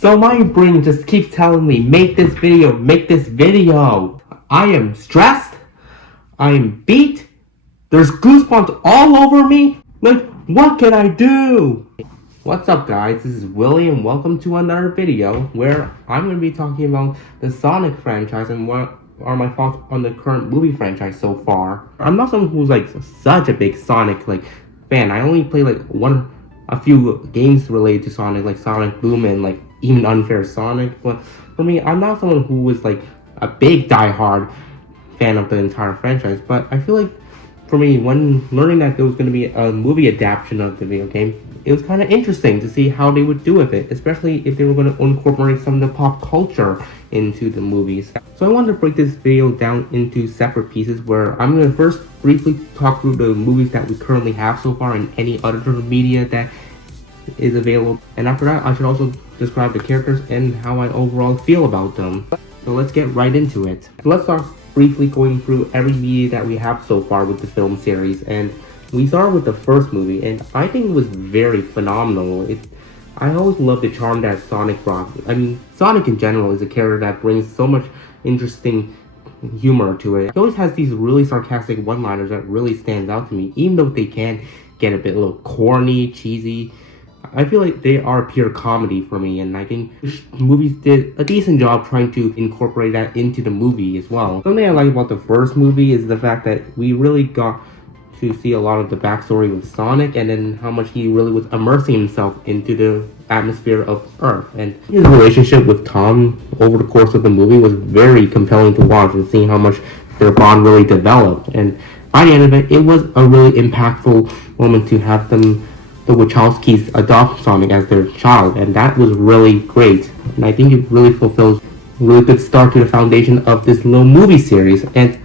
So my brain just keeps telling me, make this video, make this video. I am stressed. I am beat. There's goosebumps all over me. Like, what can I do? What's up guys, this is Willie and welcome to another video where I'm going to be talking about the Sonic franchise and what are my thoughts on the current movie franchise so far. I'm not someone who's like such a big Sonic fan. I only play a few games related to Sonic, like Sonic Boom and like even Unfair Sonic. But for me, I'm not someone who is like a big diehard fan of the entire franchise. But I feel like for me, when learning that there was going to be a movie adaptation of the video game, it was kind of interesting to see how they would do with it, especially if they were going to incorporate some of the pop culture into the movies. So I wanted to break this video down into separate pieces where I'm going to first briefly talk through the movies that we currently have so far and any other media that is available. And after that, I should also describe the characters and how I overall feel about them. So let's get right into it. So let's start briefly going through every media that we have so far with the film series, and we start with the first movie, and I think it was very phenomenal. I always love the charm that Sonic brought. I mean, Sonic in general is a character that brings so much interesting humor to it. He always has these really sarcastic one-liners that really stands out to me, even though they can get a little corny, cheesy. I feel like they are pure comedy for me, and I think movies did a decent job trying to incorporate that into the movie as well. Something I like about the first movie is the fact that we really got to see a lot of the backstory with Sonic and then how much he really was immersing himself into the atmosphere of Earth. And his relationship with Tom over the course of the movie was very compelling to watch, and seeing how much their bond really developed. And by the end of it, it was a really impactful moment to have the Wachowskis adopt Sonic as their child, and that was really great. And I think it really fulfills a really good start to the foundation of this little movie series. And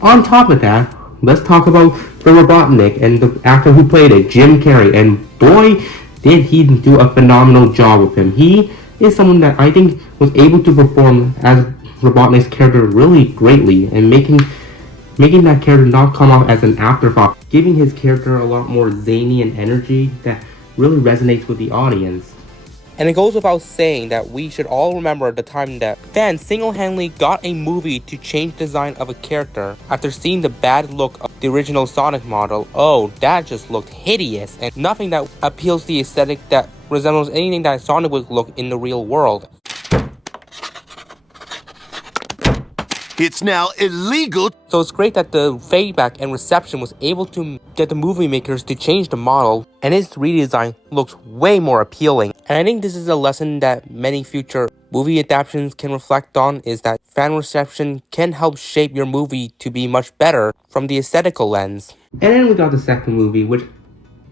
on top of that, let's talk about the Robotnik and the actor who played it, Jim Carrey. And boy, did he do a phenomenal job with him. He is someone that I think was able to perform as Robotnik's character really greatly, and making that character not come off as an afterthought, giving his character a lot more zany and energy that really resonates with the audience. And it goes without saying that we should all remember the time that fans single-handedly got a movie to change the design of a character after seeing the bad look of the original Sonic model. Oh, that just looked hideous, and nothing that appeals to the aesthetic that resembles anything that Sonic would look in the real world. It's now illegal. So it's great that the feedback and reception was able to get the movie makers to change the model, and its redesign looks way more appealing. And I think this is a lesson that many future movie adaptations can reflect on, is that fan reception can help shape your movie to be much better from the aesthetical lens. And then we got the second movie, which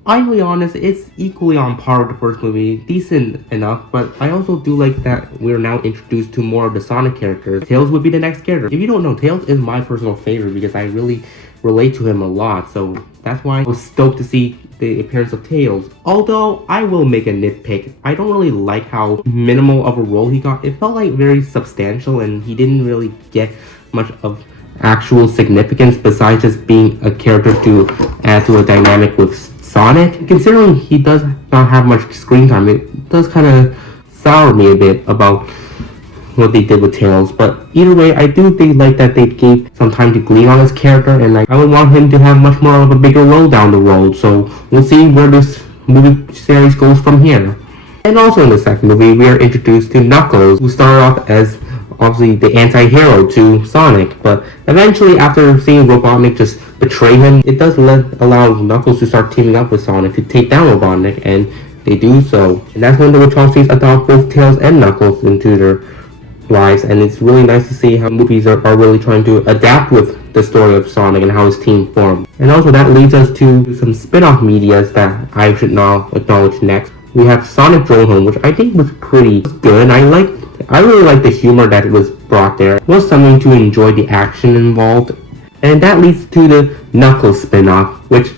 I'm be honest, it's equally on par with the first movie, decent enough, but I also do like that we're now introduced to more of the Sonic characters. Tails would be the next character. If you don't know, Tails is my personal favorite because I really relate to him a lot, so that's why I was stoked to see the appearance of Tails. Although, I will make a nitpick. I don't really like how minimal of a role he got. It felt like very substantial, and he didn't really get much of actual significance besides just being a character to add to a dynamic with Sonic. Considering he does not have much screen time, it does kind of sour me a bit about what they did with Tails. But either way, I do think that they gave some time to glean on his character, and I would want him to have much more of a bigger role down the road. So we'll see where this movie series goes from here. And also in the second movie, we are introduced to Knuckles, who started off as obviously the anti-hero to Sonic, but eventually after seeing Robotnik just betray him, it does allow Knuckles to start teaming up with Sonic to take down Robotnik, and they do so. And that's when the Wachowskis adopt both Tails and Knuckles into their lives, and it's really nice to see how movies are really trying to adapt with the story of Sonic and how his team formed. And also that leads us to some spin-off medias that I should now acknowledge next. We have Sonic Drone Home, which I think was pretty good. I really like the humor that was brought there. It was something to enjoy the action involved. And that leads to the Knuckles spin-off, which,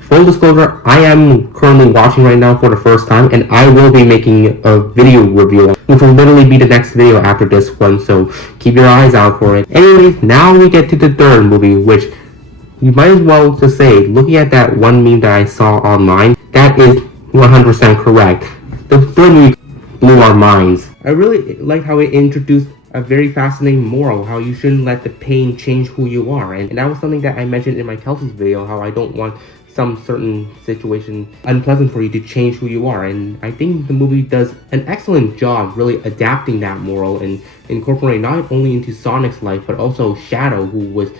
full disclosure, I am currently watching right now for the first time, and I will be making a video review, which will literally be the next video after this one, so keep your eyes out for it. Anyways, now we get to the third movie, which you might as well just say, looking at that one meme that I saw online, that is 100% correct. The third movie blew our minds. I really like how it introduced a very fascinating moral, how you shouldn't let the pain change who you are. And that was something that I mentioned in my Kelsey's video, how I don't want some certain situation unpleasant for you to change who you are. And I think the movie does an excellent job really adapting that moral and incorporating not only into Sonic's life, but also Shadow, who was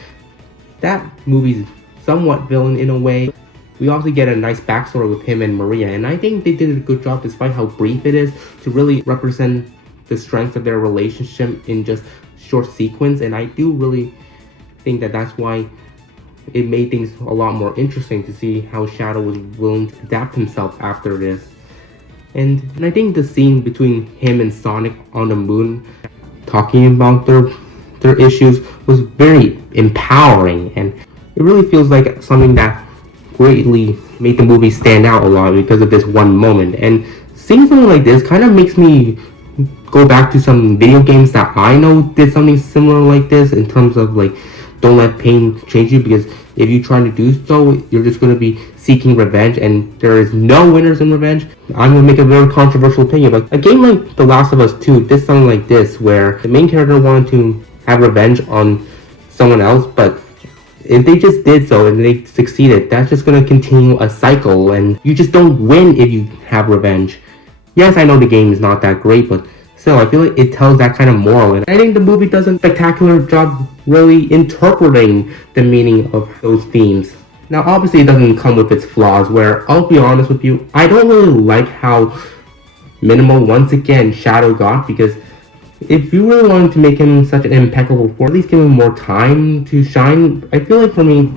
that movie's somewhat villain in a way. We also get a nice backstory with him and Maria, and I think they did a good job, despite how brief it is, to really represent the strength of their relationship in just short sequence. And I do really think that that's why it made things a lot more interesting to see how Shadow was willing to adapt himself after this. And I think the scene between him and Sonic on the moon talking about their issues was very empowering, and it really feels like something that greatly made the movie stand out a lot because of this one moment. And seeing something like this kind of makes me go back to some video games that I know did something similar like this, in terms of like, don't let pain change you, because if you try to do so, you're just going to be seeking revenge, and there is no winners in revenge. I'm going to make a very controversial opinion, but a game like The Last of Us 2 did something like this, where the main character wanted to have revenge on someone else, but if they just did so and they succeeded, that's just going to continue a cycle, and you just don't win if you have revenge. Yes, I know the game is not that great, but still, I feel like it tells that kind of moral, and I think the movie does a spectacular job really interpreting the meaning of those themes. Now, obviously, it doesn't come with its flaws, where, I'll be honest with you, I don't really like how minimal, once again, Shadow got, because if you really wanted to make him such an impeccable force, at least give him more time to shine. I feel like, for me,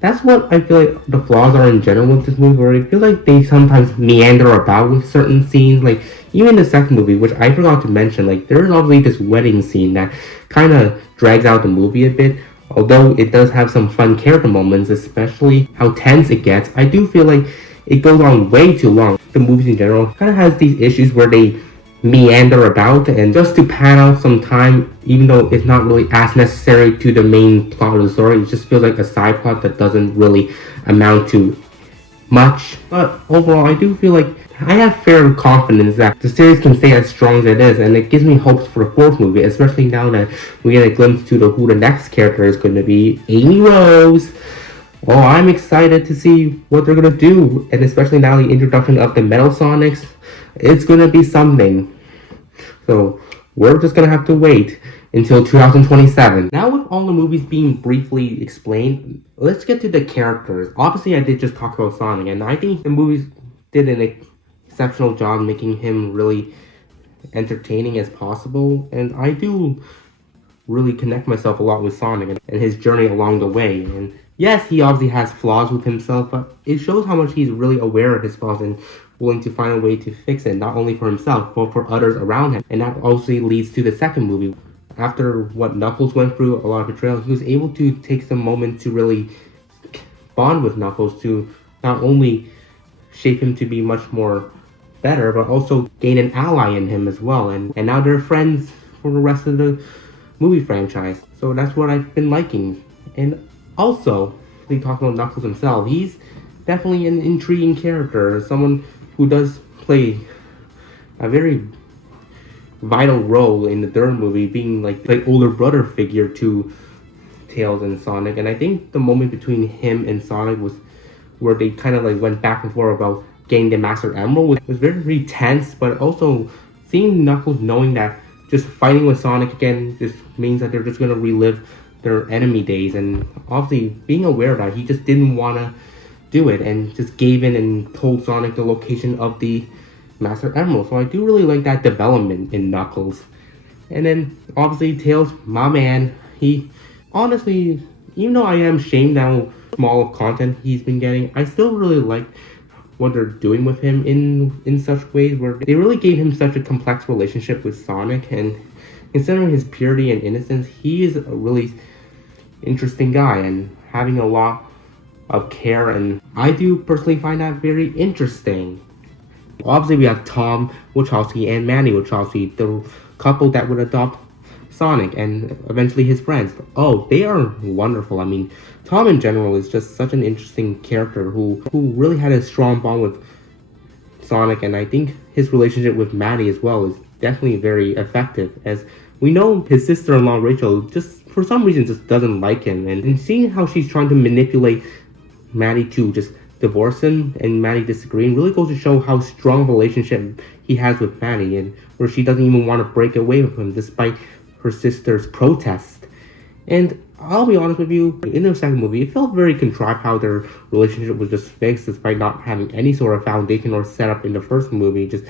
that's what I feel like the flaws are in general with this movie, where I feel like they sometimes meander about with certain scenes. Like, even the second movie, which I forgot to mention, like, there's obviously this wedding scene that kind of drags out the movie a bit. Although it does have some fun character moments, especially how tense it gets, I do feel like it goes on way too long. The movies in general kind of has these issues where they meander about, and just to pad out some time, even though it's not really as necessary to the main plot of the story, it just feels like a side plot that doesn't really amount to much. But overall, I do feel like I have fair confidence that the series can stay as strong as it is, and it gives me hopes for the fourth movie, especially now that we get a glimpse to who the next character is going to be, Amy Rose. Oh, I'm excited to see what they're going to do, and especially now the introduction of the Metal Sonics, it's going to be something. So we're just going to have to wait until 2027. Now, with all the movies being briefly explained, let's get to the characters. Obviously, I did just talk about Sonic, and I think the movies did an exceptional job making him really entertaining as possible, and I do really connect myself a lot with Sonic and his journey along the way. And yes, he obviously has flaws with himself, but it shows how much he's really aware of his flaws and willing to find a way to fix it, not only for himself, but for others around him. And that obviously leads to the second movie. After what Knuckles went through, a lot of betrayal, he was able to take some moment to really bond with Knuckles, to not only shape him to be much more better, but also gain an ally in him as well. And now they're friends for the rest of the movie franchise. So that's what I've been liking. And also, we talk about Knuckles himself. He's definitely an intriguing character, someone who does play a very vital role in the third movie, being like older brother figure to Tails and Sonic. And I think the moment between him and Sonic was where they kind of like went back and forth about getting the Master Emerald was very tense, but also seeing Knuckles knowing that just fighting with Sonic again just means that they're just going to relive their enemy days, and obviously being aware that he just didn't want to do it and just gave in and told Sonic the location of the Master Emerald. So I do really like that development in Knuckles. And then obviously Tails, my man, he honestly, even though I am shamed how small of content he's been getting, I still really like what they're doing with him in such ways where they really gave him such a complex relationship with Sonic. And considering his purity and innocence, he is a really interesting guy and having a lot of care, and I do personally find that very interesting. Obviously, we have Tom Wachowski and Manny Wachowski, the couple that would adopt Sonic and eventually his friends. Oh, they are wonderful. I mean, Tom in general is just such an interesting character who really had a strong bond with Sonic, and I think his relationship with Maddie as well is definitely very effective, as we know his sister-in-law Rachel just for some reason just doesn't like him, and seeing how she's trying to manipulate Maddie to just divorce him and Maddie disagreeing really goes to show how strong a relationship he has with Maddie, and where she doesn't even want to break away with him despite her sister's protest. And I'll be honest with you, in the second movie, it felt very contrived how their relationship was just fixed despite not having any sort of foundation or setup in the first movie. Just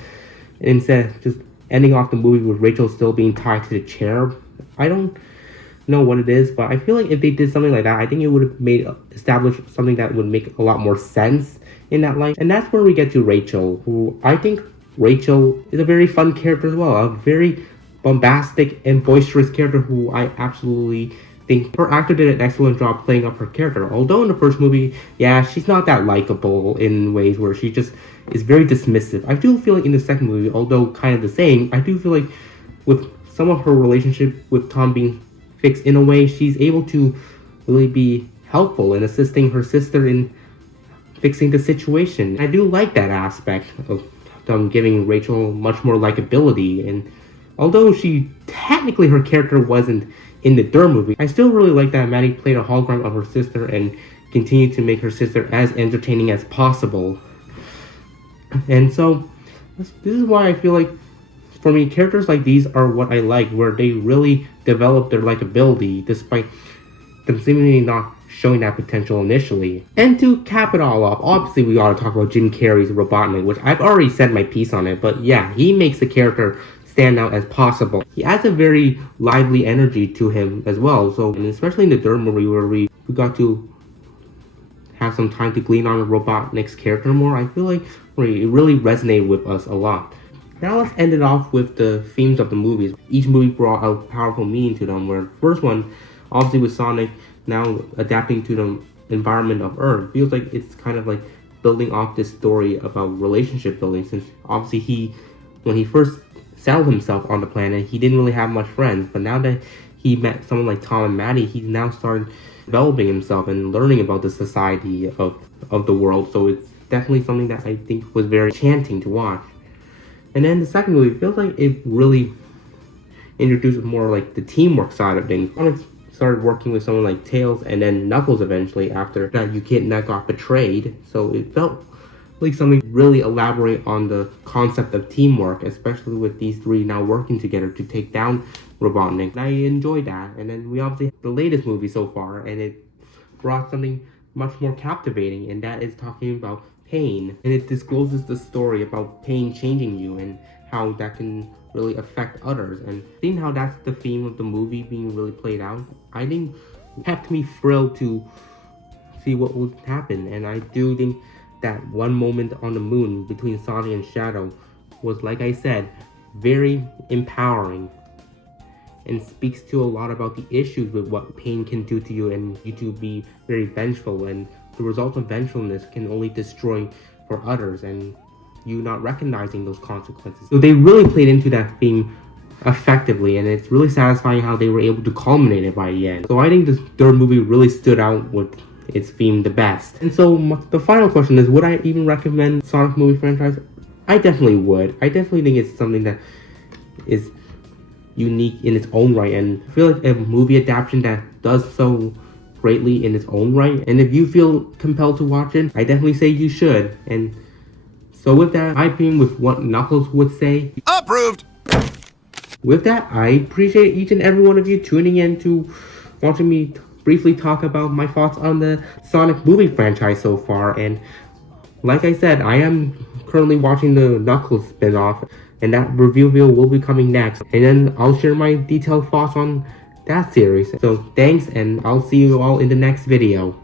instead, just ending off the movie with Rachel still being tied to the chair. I don't know what it is, but I feel like if they did something like that, I think it would have established something that would make a lot more sense in that light. And that's where we get to Rachel, who I think Rachel is a very fun character as well, a very bombastic and boisterous character who I absolutely think her actor did an excellent job playing up her character. Although in the first movie, yeah, she's not that likable in ways where she just is very dismissive. I do feel like in the second movie, although kind of the same, I do feel like with some of her relationship with Tom being fixed in a way, she's able to really be helpful in assisting her sister in fixing the situation. I do like that aspect of them giving Rachel much more likability, and although she technically her character wasn't in the third movie, I still really like that Maddie played a hologram of her sister and continued to make her sister as entertaining as possible. And so this is why I feel like for me, characters like these are what I like, where they really develop their likability despite them seemingly not showing that potential initially. And to cap it all off, obviously we gotta talk about Jim Carrey's Robotnik, which I've already said my piece on it, but yeah, he makes the character stand out as possible. He adds a very lively energy to him as well. So, and especially in the third movie where we got to have some time to glean on Robotnik's character more, I feel like it really resonated with us a lot. Now let's end it off with the themes of the movies. Each movie brought a powerful meaning to them, where the first one, obviously with Sonic, now adapting to the environment of Earth, feels like it's kind of like building off this story about relationship building, since obviously when he first settled himself on the planet, he didn't really have much friends, but now that he met someone like Tom and Maddie, he's now started developing himself and learning about the society of the world. So it's definitely something that I think was very enchanting to watch. And then the second movie feels like it really introduced more like the teamwork side of things. Sonic started working with someone like Tails and then Knuckles eventually after that Echidna got betrayed. So it felt like something really elaborate on the concept of teamwork, especially with these three now working together to take down Robotnik. And I enjoyed that. And then we obviously had the latest movie so far, and it brought something much more captivating, and that is talking about pain. And it discloses the story about pain changing you and how that can really affect others. And seeing how that's the theme of the movie being really played out, I think kept me thrilled to see what would happen. And I do think that one moment on the moon between Sonic and Shadow was, like I said, very empowering and speaks to a lot about the issues with what pain can do to you, and you to be very vengeful, and the result of vengefulness can only destroy for others and you not recognizing those consequences. So they really played into that theme effectively, and it's really satisfying how they were able to culminate it by the end. So I think this third movie really stood out with its theme the best. And so the final question is, would I even recommend Sonic movie franchise? I definitely would. I definitely think it's something that is unique in its own right, and I feel like a movie adaptation that does so greatly in its own right. And if you feel compelled to watch it, I definitely say you should. And so with that, my opinion with what Knuckles would say. Approved! With that, I appreciate each and every one of you tuning in to watching me briefly talk about my thoughts on the Sonic movie franchise so far. And like I said, I am currently watching the Knuckles spin-off, and that review video will be coming next. And then I'll share my detailed thoughts on that series. So thanks, and I'll see you all in the next video.